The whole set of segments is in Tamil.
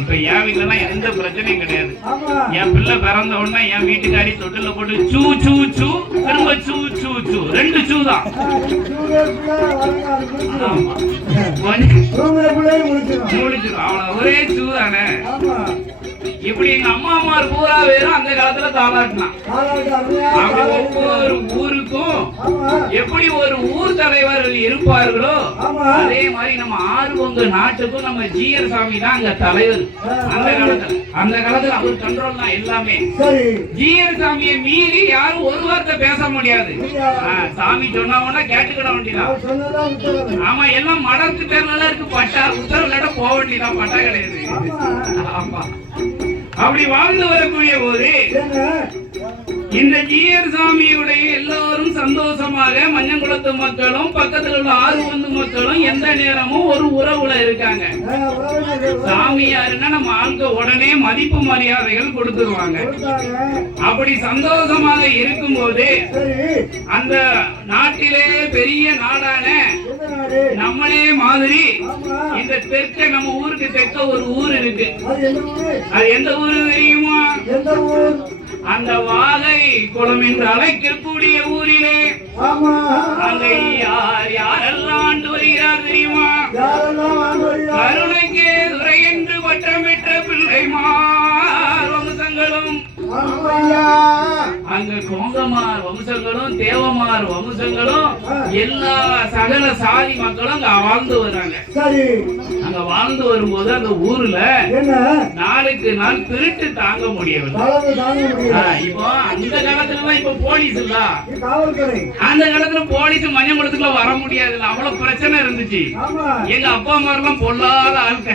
இப்ப என் வீட்டுல எந்த பிரச்சனையும் கிடையாது. என் பிள்ளை பிறந்த உடனே என் வீட்டுக்காரி தொட்டில போட்டு சூ சூ சூ திரும்ப சூ சூ சூ 2 சூ தான். முடிச்சிடும் அவளை ஒரே சூ தானே. இப்படி எங்க அம்மா அம்மார் பூரா வேறும் அந்த காலத்துல தாளாட்டினான். ஒவ்வொரு ஊருக்கும் எப்படி ஒரு ஊர் தலைவர்கள் இருப்பார்களோ அதே மாதிரி நம்ம ஆறுவங்க நாட்டுக்கும் நம்ம ஜிஆர் சாமி தான் அங்க தலைவர். அந்த காலத்துல அவர் கண்ட்ரோல் தான் எல்லாமே. ஜிஆர் சாமியை மீறி யாரும் ஒரு வார்த்தை பேச முடியாது. சாமி சொன்னா கேட்டுக்கிட வேண்டியதான். ஆமா எல்லாம் மடத்து பேர்ல இருக்கு. பட்டா உத்தரவுல போக வேண்டியதான். பட்டா கிடையாது. ஆமா அப்படி வாழ்ந்து வரக்கூடிய போது இந்த ஜிஆர் சாமியுடைய எல்லாரும் சந்தோஷமாக மஞ்சங்குளத்து மக்களும் பக்கத்துல உள்ள ஆறுவந்து மக்களும் எந்த நேரமும் ஒரு உறவுல இருக்காங்க. சாமியாருன்னா நம்ம ஆளுக்கு உடனே மதிப்பு மரியாதைகள் கொடுத்துருவாங்க. அப்படி சந்தோஷமாக இருக்கும் போது அந்த நாட்டிலே பெரிய நாடான நம்மளே மாதிரி இந்த தெற்க நம்ம ஊருக்கு தெற்க ஒரு ஊர் இருக்கு. அது எந்த ஊரு தெரியுமா? அந்த வாகை குளம் என்று அழைக்கக்கூடிய ஊரிலே அங்கே யார் யாரெல்லாம் ஆண்டு வருகிறார் தெரியுமா? கருணைக்கே துறை என்று பட்டம் பெற்ற பிள்ளைமார் வம்சங்களும் அங்க கோங்கமார் வம்சங்களும் தேவமார் வம்சங்களும் எல்லா சகல சாதி மக்களும் அங்க வாழ்ந்து வர்றாங்க. அங்க வாழ்ந்து வரும்போது அந்த ஊர்ல நாளுக்கு நாள் திருட்டு தாங்க முடியவில்லை. இப்போ அந்த காலத்துலதான் இப்ப போலீஸ் இல்ல. அந்த காலத்துல போலீஸ் மஞ்சங்குளத்துக்குள்ள வர முடியாது. அவ்வளவு பிரச்சனை இருந்துச்சு. எங்க அப்பா அம்மா எல்லாம் பொல்லாத ஆள்க.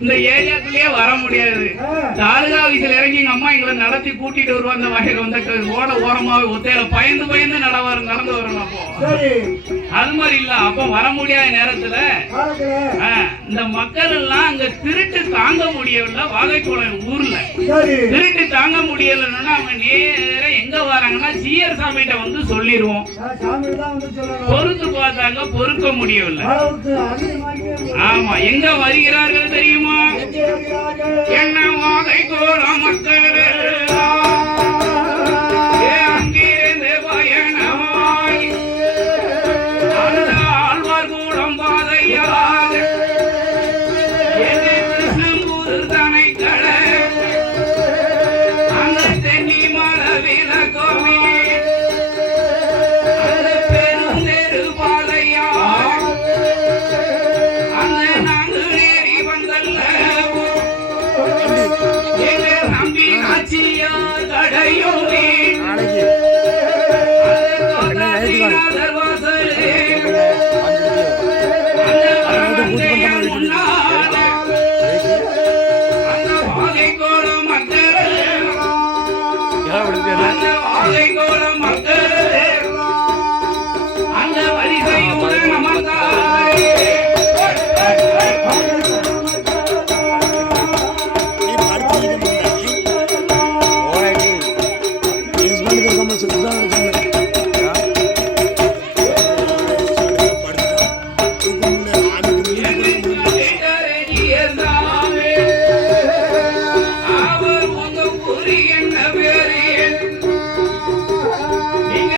இந்த ஏரியாக்குள்ளேயே வர முடியாது. தாலுகா ஆபீஸ்ல இறங்கி எங்க அம்மா எங்களை நடத்தி கூட்டிட்டு வருவாங்க. வகையில வந்து ஓட ஓரமாவே ஒத்தையில பயந்து நடந்து வரணும். அப்போ அது மாதிரி இல்ல. அப்ப வர முடியாத நேரத்துல இந்த மக்கள் எல்லாம் அங்க திருட்டு தாங்க முடியவில்லை. வாகைக்குளம் ஊர்ல திருட்டு தாங்க முடியலன்னா அவங்க நேர எங்க வராங்கன்னா ஜிஆர் சாமிகிட்ட வந்து சொல்லிடுவோம். பொறுத்து பார்த்தாங்க, பொறுக்க முடியவில்லை. ஆமா எங்க வருகிறார்கள் தெரியுமா? என்ன வாகைக்குளம்